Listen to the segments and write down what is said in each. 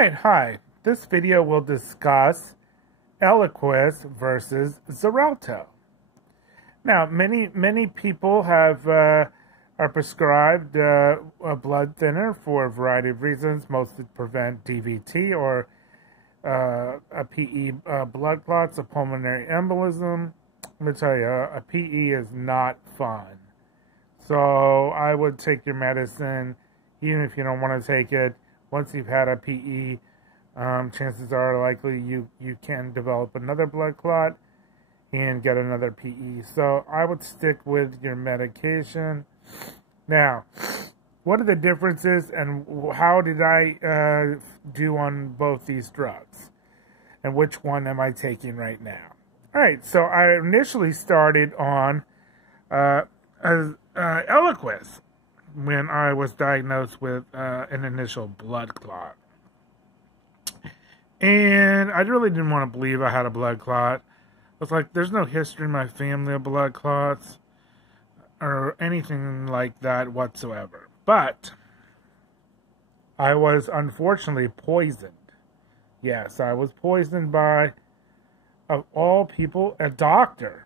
Alright, hi. This video will discuss Eliquis versus Xarelto. Now, many people have are prescribed a blood thinner for a variety of reasons, mostly to prevent DVT or a PE blood clots, a pulmonary embolism. Let me tell you, a PE is not fun. So I would take your medicine, even if you don't want to take it. Once you've had a PE, chances are likely you can develop another blood clot and get another PE. So I would stick with your medication. Now, what are the differences and how did I do on both these drugs? And which one am I taking right now? All right, so I initially started on Eliquis when I was diagnosed with an initial blood clot. And I really didn't want to believe I had a blood clot. I was like, there's no history in my family of blood clots or anything like that whatsoever. But I was unfortunately poisoned. Yes, I was poisoned by, of all people, a doctor.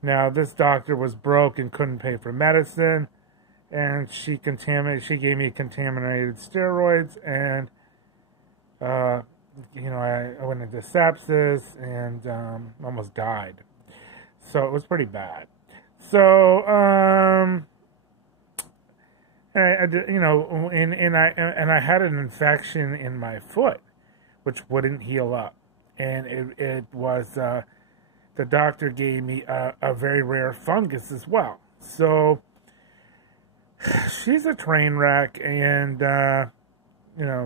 Now, this doctor was broke and couldn't pay for medicine, and she gave me contaminated steroids, and I went into sepsis and almost died. So it was pretty bad. So I had an infection in my foot, which wouldn't heal up, and it was the doctor gave me a very rare fungus as well. So she's a train wreck, and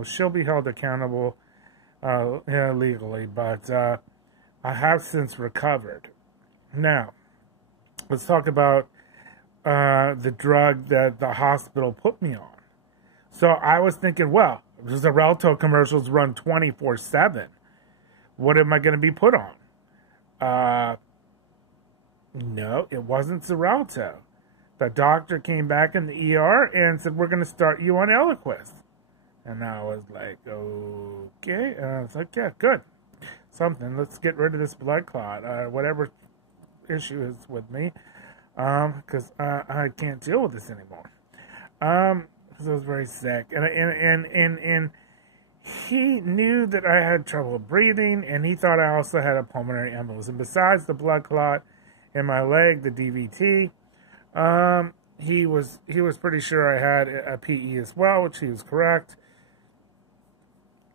she'll be held accountable legally, but I have since recovered. Now, let's talk about the drug that the hospital put me on. So I was thinking, well, Xarelto commercials run 24/7. What am I going to be put on? No, it wasn't Xarelto. The doctor came back in the ER and said, we're going to start you on Eliquis. And I was like, okay. And I was like, yeah, good. Something. Let's get rid of this blood clot. Whatever issue is with me. Because I can't deal with this anymore. Because I was very sick. And he knew that I had trouble breathing. And he thought I also had a pulmonary embolism. Besides the blood clot in my leg, the DVT, he was pretty sure I had a PE as well, which he was correct.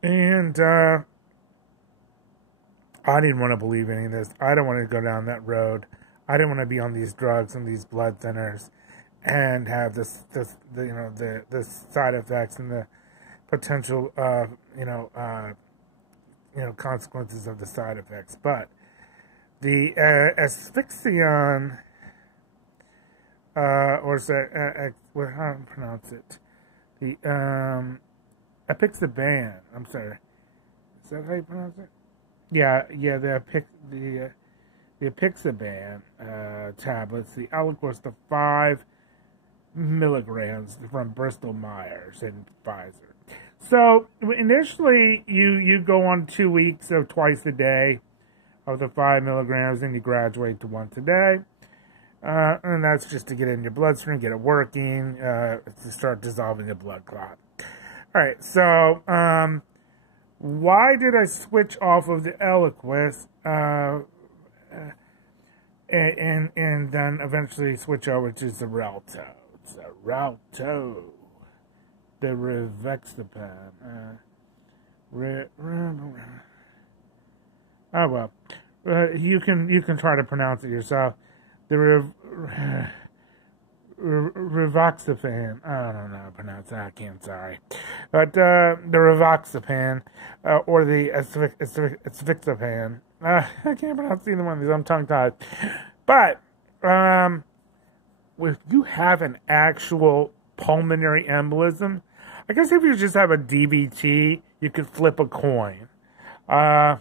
And I didn't want to believe any of this. I didn't want to go down that road. I didn't want to be on these drugs and these blood thinners and have the side effects and the potential consequences of the side effects. But the asphyxion, or is that, how do I pronounce it? The apixaban. I'm sorry. Is that how you pronounce it? Yeah. The apixaban tablets. The Eliquis, the 5 milligrams from Bristol Myers and Pfizer. So initially, you go on 2 weeks of twice a day of the 5 milligrams, and you graduate to once a day. And that's just to get it in your bloodstream, get it working, to start dissolving a blood clot. All right, so why did I switch off of the Eliquis and then eventually switch over to Xarelto? Xarelto, the Rivexapan. Oh well, you can try to pronounce it yourself. The Rivoxapan. I don't know how to pronounce that. I can't, sorry. But the Rivoxapan, or the Asphyxiapan. I can't pronounce either one of these. I'm tongue-tied. But if you have an actual pulmonary embolism, I guess if you just have a DVT, you could flip a coin. You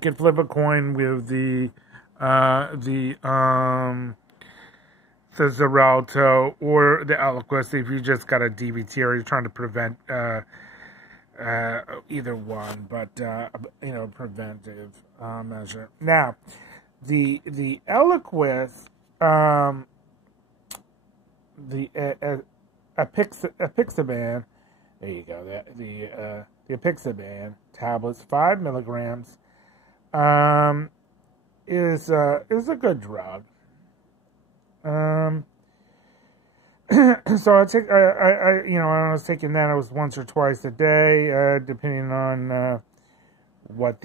could flip a coin with the Xarelto or the Eliquis if you just got a DVT or you're trying to prevent either one, but preventive measure. Now, the Eliquis, the apixaban. There you go. The apixaban tablets, 5 milligrams, is a good drug. So I was taking that. It was once or twice a day, depending on what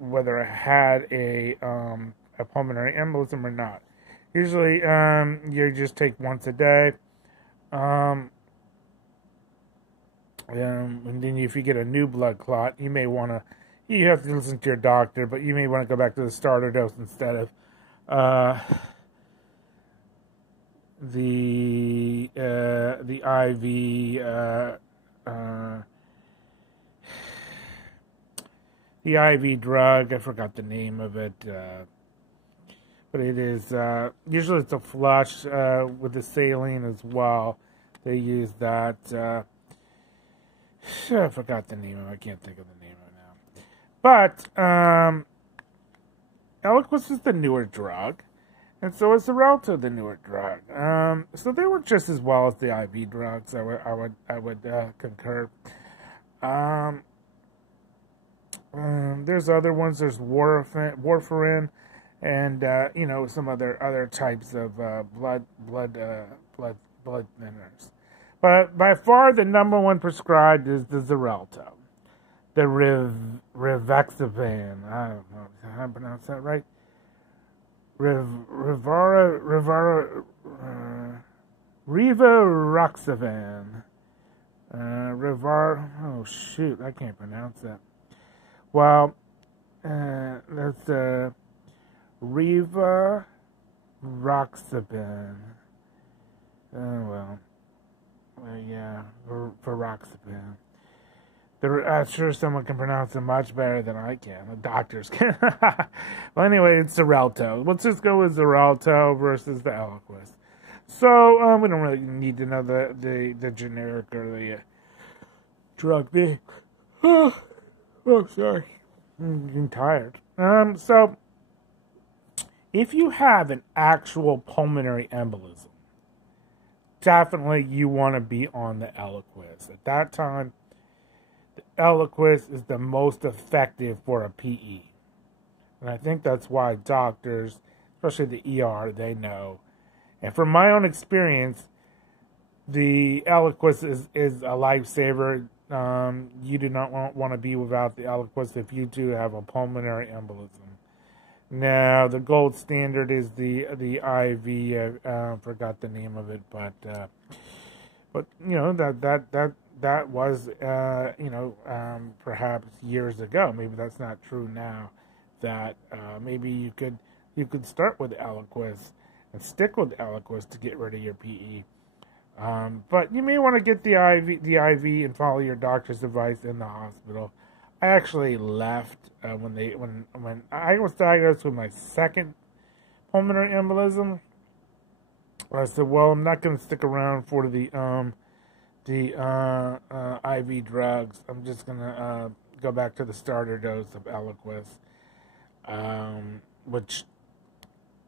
whether I had a pulmonary embolism or not. Usually, you just take once a day. And then if you get a new blood clot, you have to listen to your doctor, but you may want to go back to the starter dose instead of the IV drug. I forgot the name of it, but it is usually it's a flush with the saline as well. They use that. I forgot the name of it. I can't think of the name of it now. But Eliquis is the newer drug, and so is Xarelto the newer drug. So they work just as well as the IV drugs. I would concur. There's other ones. There's warfarin, and some other types of blood thinners. But by far the number one prescribed is the Xarelto, the rivaroxaban. I don't know how to pronounce that right. Rivaroxaban. Oh shoot, I can't pronounce that. Well, that's rivaroxaban. Oh well. Yeah, Viroxaban. I'm sure someone can pronounce it much better than I can. The doctors can. Well, anyway, it's Xarelto. Let's just go with Xarelto versus the Eliquis. So, we don't really need to know the generic or the drug name. Oh, sorry. I'm getting tired. So, if you have an actual pulmonary embolism, definitely you want to be on the Eliquis. At that time, the Eliquis is the most effective for a PE. And I think that's why doctors, especially the ER, they know. And from my own experience, the Eliquis is a lifesaver. You do not want to be without the Eliquis if you do have a pulmonary embolism. Now, the gold standard is the IV. Forgot the name of it, but that was perhaps years ago. Maybe that's not true now. That maybe you could start with Eliquis and stick with Eliquis to get rid of your PE. But you may want to get the IV and follow your doctor's advice in the hospital. I actually left when I was diagnosed with my second pulmonary embolism. I said, "Well, I'm not going to stick around for the IV drugs. I'm just going to go back to the starter dose of Eliquis,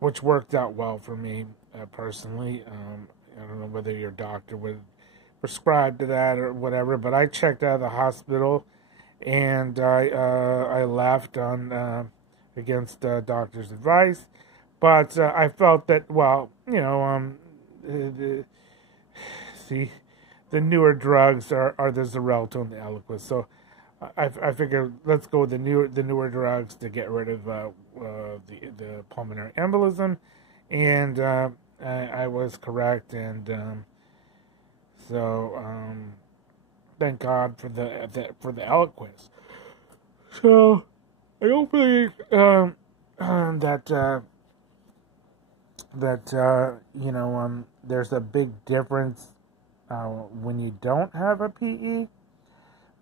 which worked out well for me personally. I don't know whether your doctor would prescribe to that or whatever, but I checked out of the hospital." And I left on against doctor's advice, but I felt that the newer drugs are the Xarelto and the Eliquis. So I figured let's go with the newer drugs to get rid of the pulmonary embolism, and I was correct, and thank God for the Eliquis. So I don't believe there's a big difference when you don't have a PE.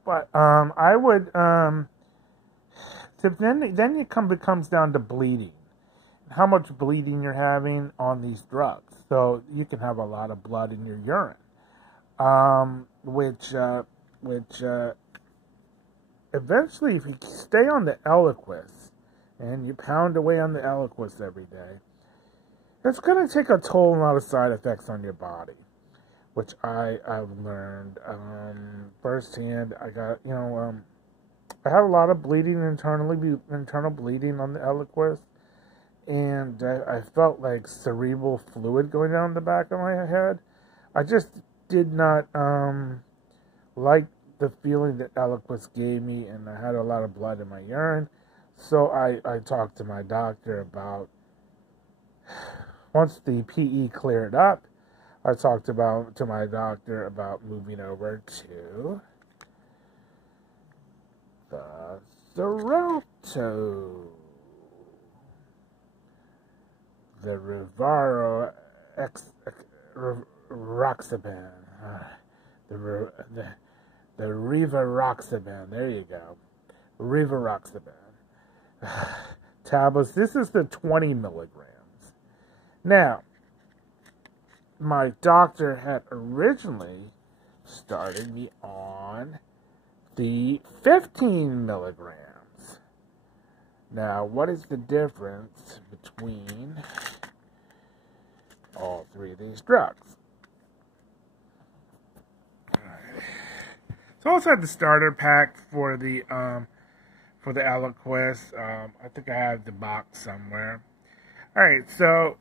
But I would then it becomes down to bleeding, how much bleeding you're having on these drugs. So you can have a lot of blood in your urine. Which which eventually, if you stay on the Eliquis and you pound away on the Eliquis every day, it's going to take a toll and a lot of side effects on your body, which I've learned firsthand. I got, I have a lot of bleeding internal bleeding on the Eliquis, and I felt like cerebral fluid going down the back of my head. I just did not like the feeling that Eliquis gave me, and I had a lot of blood in my urine. So I talked to my doctor about, once the PE cleared up, I talked to my doctor about moving over to the Xarelto, the Rivaroxaban, the Rivaroxaban. There you go, Rivaroxaban tablets. This is the 20 milligrams. Now, my doctor had originally started me on the 15 milligrams. Now, what is the difference between all three of these drugs? Alright. So I also had the starter pack for the Eliquis. I think I have the box somewhere. Alright, so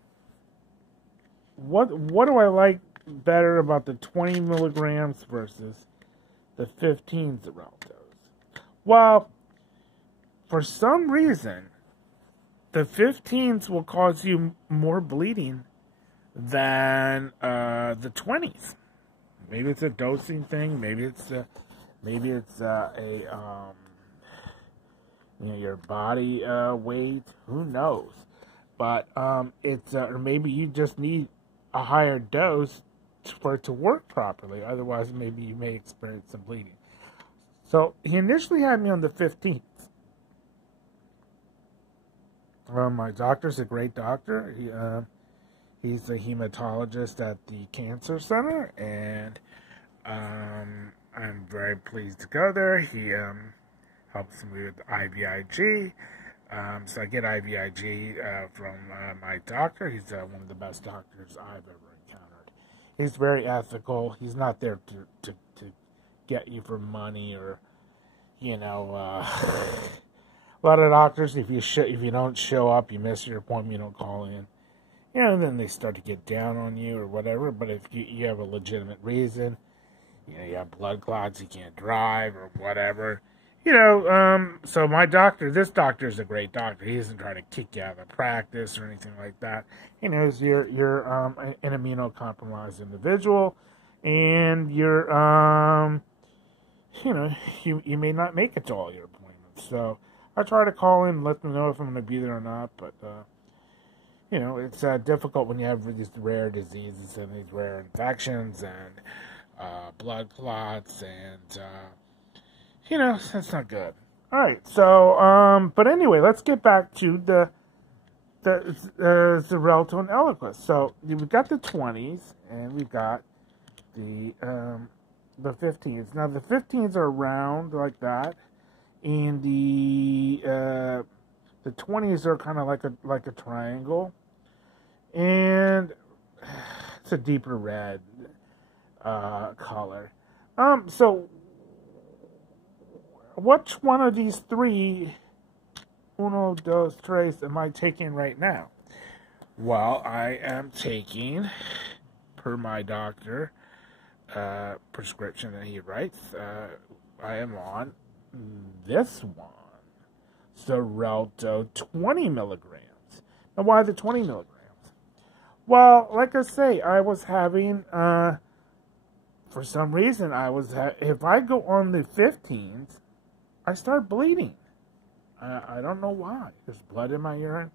what do I like better about the 20 milligrams versus the 15 Xareltos? Well, for some reason, the 15s will cause you more bleeding than the 20s. Maybe it's a dosing thing. Maybe it's your body weight. Who knows? But or maybe you just need a higher dose for it to work properly. Otherwise, maybe you may experience some bleeding. So he initially had me on the 15th. My doctor's a great doctor. He's a hematologist at the cancer center, and I'm very pleased to go there. He helps me with IVIG. So I get IVIG from my doctor. He's one of the best doctors I've ever encountered. He's very ethical. He's not there to get you for money or, a lot of doctors, if you don't show up, you miss your appointment, you don't call in, and then they start to get down on you or whatever. But if you have a legitimate reason, you have blood clots, you can't drive or whatever, so this doctor is a great doctor. He isn't trying to kick you out of practice or anything like that. He knows you're an immunocompromised individual, and you're, you may not make it to all your appointments. So I try to call in and let them know if I'm going to be there or not. But, it's difficult when you have these rare diseases and these rare infections and blood clots, and that's not good. All right, so but anyway, let's get back to the Xarelto and Eliquis. So we've got the 20s and we've got the 15s. Now the 15s are round like that, and the 20s are kind of like a triangle, and it's a deeper red color. So which one of these three, uno, dos, tres, am I taking right now? Well, I am taking, per my doctor, prescription that he writes, I am on this one, Xarelto 20 milligrams. Now, why the 20 milligrams? Well, like I say, I was having, for some reason, if I go on the 15s, I start bleeding. I don't know why. There's blood in my urine.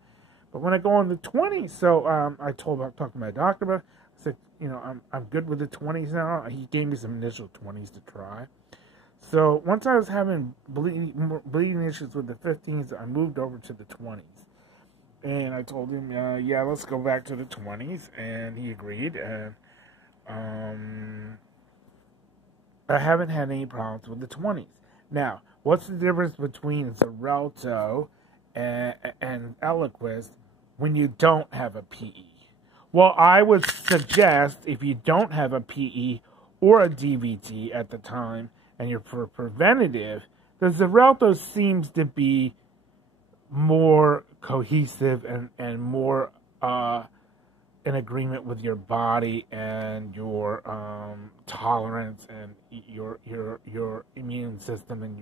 But when I go on the 20s, so I talked to my doctor about it. I said, I'm good with the 20s now. He gave me some initial 20s to try. So once I was having bleeding issues with the 15s, I moved over to the 20s. And I told him, yeah, let's go back to the 20s. And he agreed. And I haven't had any problems with the 20s. Now, what's the difference between Xarelto and Eliquis when you don't have a PE? Well, I would suggest if you don't have a PE or a DVT at the time and you're for preventative, the Xarelto seems to be more cohesive and more in agreement with your body and your tolerance and your immune system and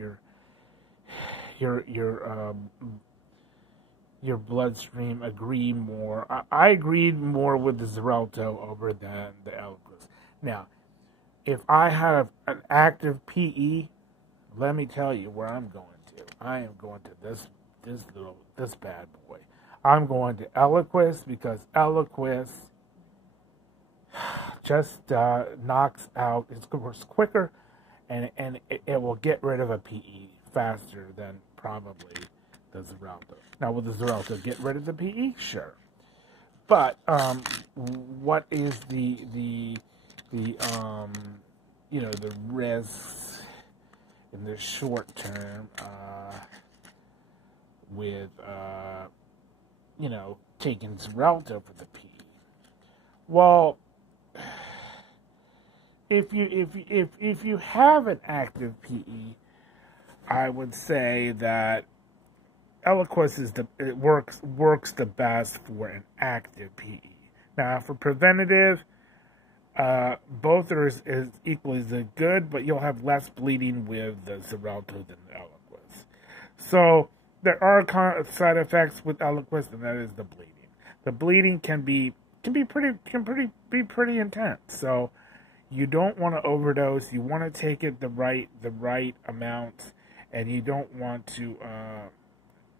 your bloodstream agree more. I agreed more with the Xarelto over than the Eliquis. Now, if I have an active PE, let me tell you where I'm going to. I am going to this bad boy. I'm going to Eliquis because Eliquis just knocks out. It's quicker, and it will get rid of a PE faster than probably the Xarelto. Now, will the Xarelto get rid of the PE? Sure, but what is the risks in the short term with taking Xarelto for the PE? Well, if you have an active PE, I would say that Eliquis works the best for an active PE. Now, for preventative, both are as equally as good, but you'll have less bleeding with the Xarelto than the Eliquis. So there are side effects with Eliquis, and that is the bleeding. The bleeding can be pretty intense. So you don't want to overdose. You want to take it the right amount, and you don't want to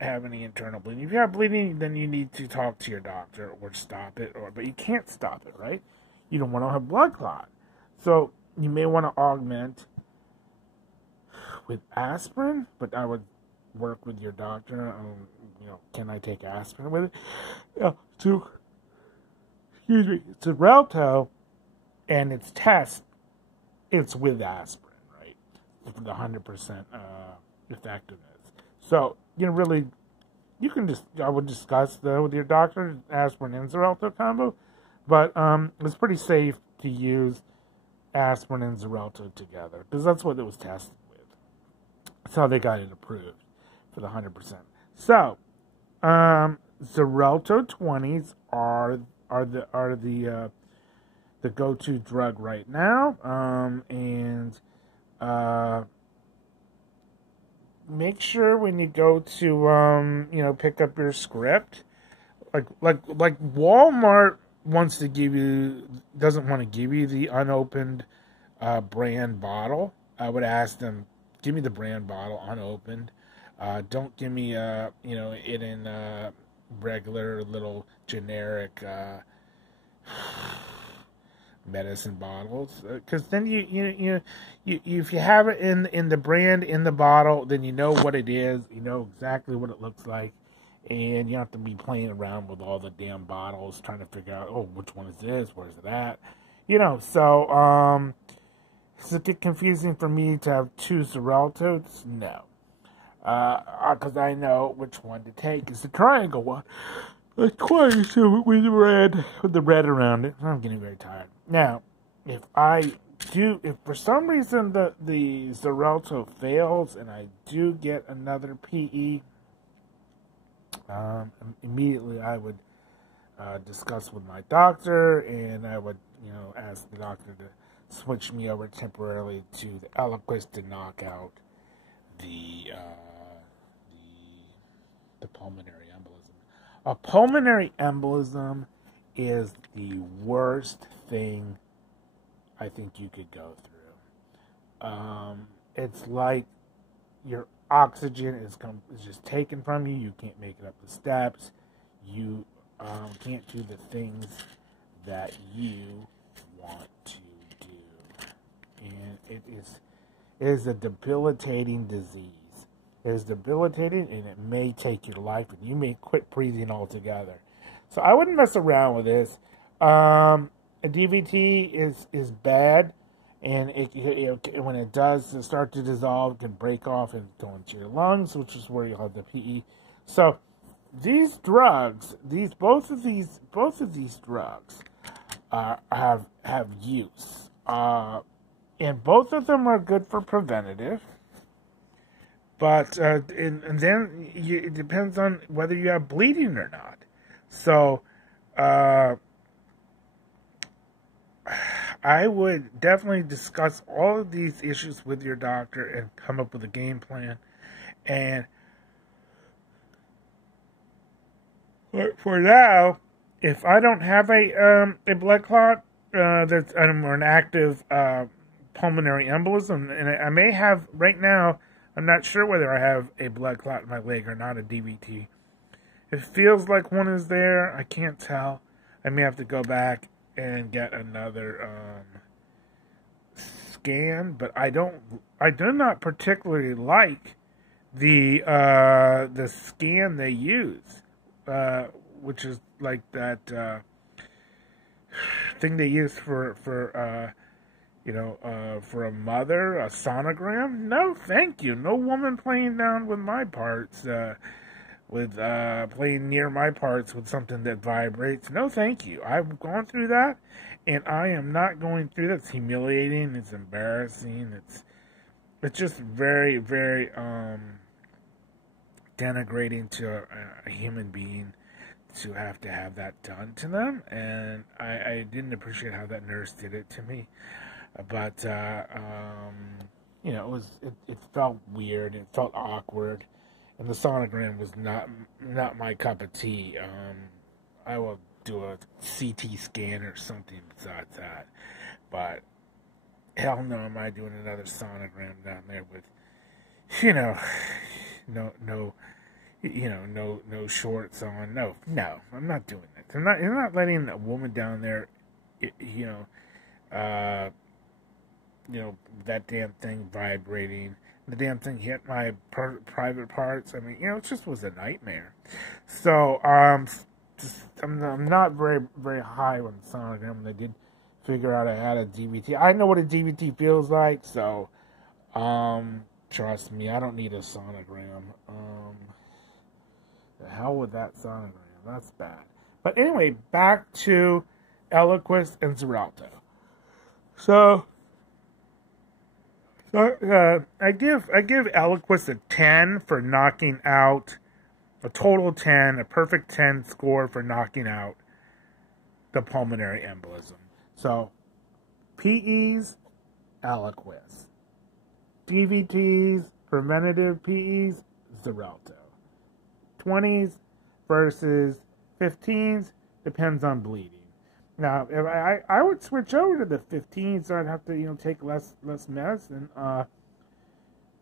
have any internal bleeding. If you have bleeding, then you need to talk to your doctor or stop it. But you can't stop it, right? You don't want to have blood clot. So you may want to augment with aspirin, but I would work with your doctor. Can I take aspirin with it? Xarelto and its test, it's with aspirin, right? For the 100% effectiveness. So, I would discuss with your doctor, aspirin and Xarelto combo, but it's pretty safe to use aspirin and Xarelto together, because that's what it was tested with. That's how they got it approved for the 100%. So, Xarelto 20s are the go-to drug right now, and make sure when you go to pick up your script, like Walmart doesn't want to give you the unopened brand bottle. I would ask them, give me the brand bottle unopened. Don't give me it in regular little generic medicine bottles, because then you if you have it in the brand in the bottle, then you know what it is, you know exactly what it looks like, and you don't have to be playing around with all the damn bottles trying to figure out, oh, which one is this, where's it at, so does it get confusing for me to have two Xareltos? No, because I know which one to take. It's the triangle one. Like twice with the red around it. I'm getting very tired. Now, if for some reason the Xarelto fails and I do get another PE, immediately I would discuss with my doctor, and I would ask the doctor to switch me over temporarily to the Eliquis to knock out the pulmonary embolism. A pulmonary embolism is the worst thing I think you could go through. It's like your oxygen is just taken from you. You can't make it up the steps. You can't do the things that you want to do. And it is a debilitating disease. It is debilitating, and it may take your life, and you may quit breathing altogether. So I wouldn't mess around with this. A DVT is bad, and when it does start to dissolve, it can break off and go into your lungs, which is where you'll have the PE. So these drugs, both of these drugs, have use, and both of them are good for preventative. But and then it depends on whether you have bleeding or not. So I would definitely discuss all of these issues with your doctor and come up with a game plan. And for now, if I don't have a blood clot that's or an active pulmonary embolism, and I may have right now, I'm not sure whether I have a blood clot in my leg or not, a DVT. It feels like one is there. I can't tell. I may have to go back and get another scan, but I do not particularly like the scan they use, which is like that thing they use for a mother, a sonogram. No, thank you. No woman playing down with my parts, playing near my parts with something that vibrates. No, thank you. I've gone through that, and I am not going through that. It's humiliating. It's embarrassing. It's just very, very denigrating to a human being to have that done to them. And I didn't appreciate how that nurse did it to me. But it felt weird. It felt awkward. And the sonogram was not my cup of tea. I will do a CT scan or something besides that. But hell no, am I doing another sonogram down there with, no shorts on. No, I'm not doing that. I'm not letting a woman down there, that damn thing vibrating. The damn thing hit my private parts. I mean, it just was a nightmare. So, I'm not very, very high on the sonogram. They did figure out I had a DVT. I know what a DVT feels like, so, trust me, I don't need a sonogram. The hell with that sonogram. That's bad. But anyway, back to Eliquis and Xarelto. So I give Eliquis a 10 for knocking out, a total 10, a perfect 10 score for knocking out the pulmonary embolism. So PEs, Eliquis. DVTs, preventative PEs, Xarelto. 20s versus 15s depends on bleeding. Now, if I would switch over to the 15s, so I'd have to take less medicine.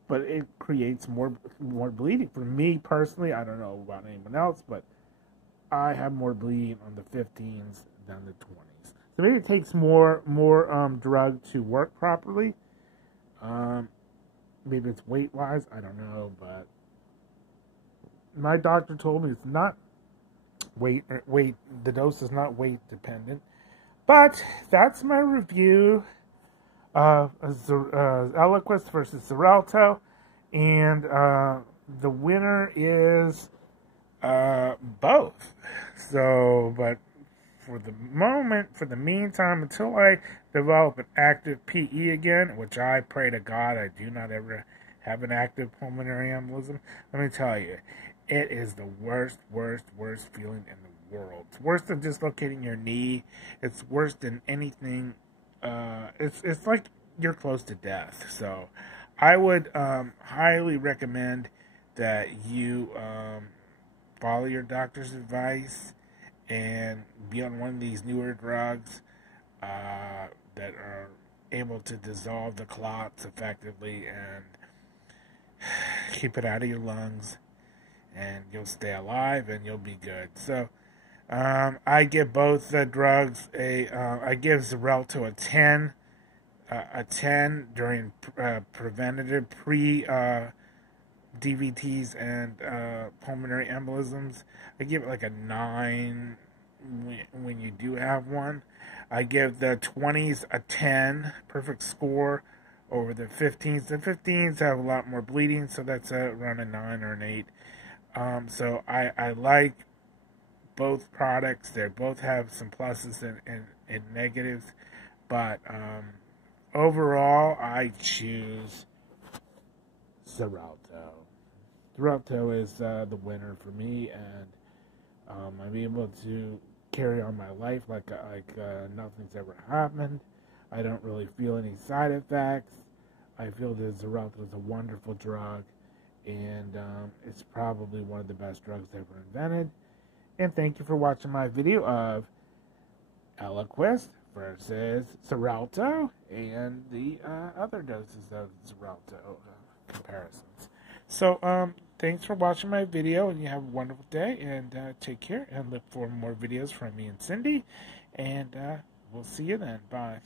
But it creates more bleeding for me personally. I don't know about anyone else, but I have more bleeding on the 15s than the 20s. So maybe it takes more drug to work properly. Maybe it's weight wise. I don't know, but my doctor told me it's not weight. The dose is not weight dependent. But that's my review of Eliquis versus Xarelto, and the winner is both. So, but for the meantime, until I develop an active PE again, which I pray to God I do not ever have an active pulmonary embolism, let me tell you, it is the worst feeling in the world. It's worse than dislocating your knee. It's worse than anything. It's like you're close to death. So I would highly recommend that you follow your doctor's advice and be on one of these newer drugs that are able to dissolve the clots effectively and keep it out of your lungs, and you'll stay alive and you'll be good. So I give both drugs I give Xarelto a 10. A 10 during preventative DVTs and pulmonary embolisms. I give it like a 9 when you do have one. I give the 20s a 10, perfect score, over the 15s. The 15s have a lot more bleeding, so that's around a 9 or an 8. So I like both products. They both have some pluses and negatives, but overall, I choose Xarelto. Xarelto is the winner for me, and I'm able to carry on my life like nothing's ever happened. I don't really feel any side effects. I feel that Xarelto is a wonderful drug, and it's probably one of the best drugs ever invented. And thank you for watching my video of Eliquis versus Xarelto and the other doses of Xarelto comparisons. So, thanks for watching my video, and you have a wonderful day, and take care, and look for more videos from me and Cindy, and we'll see you then. Bye.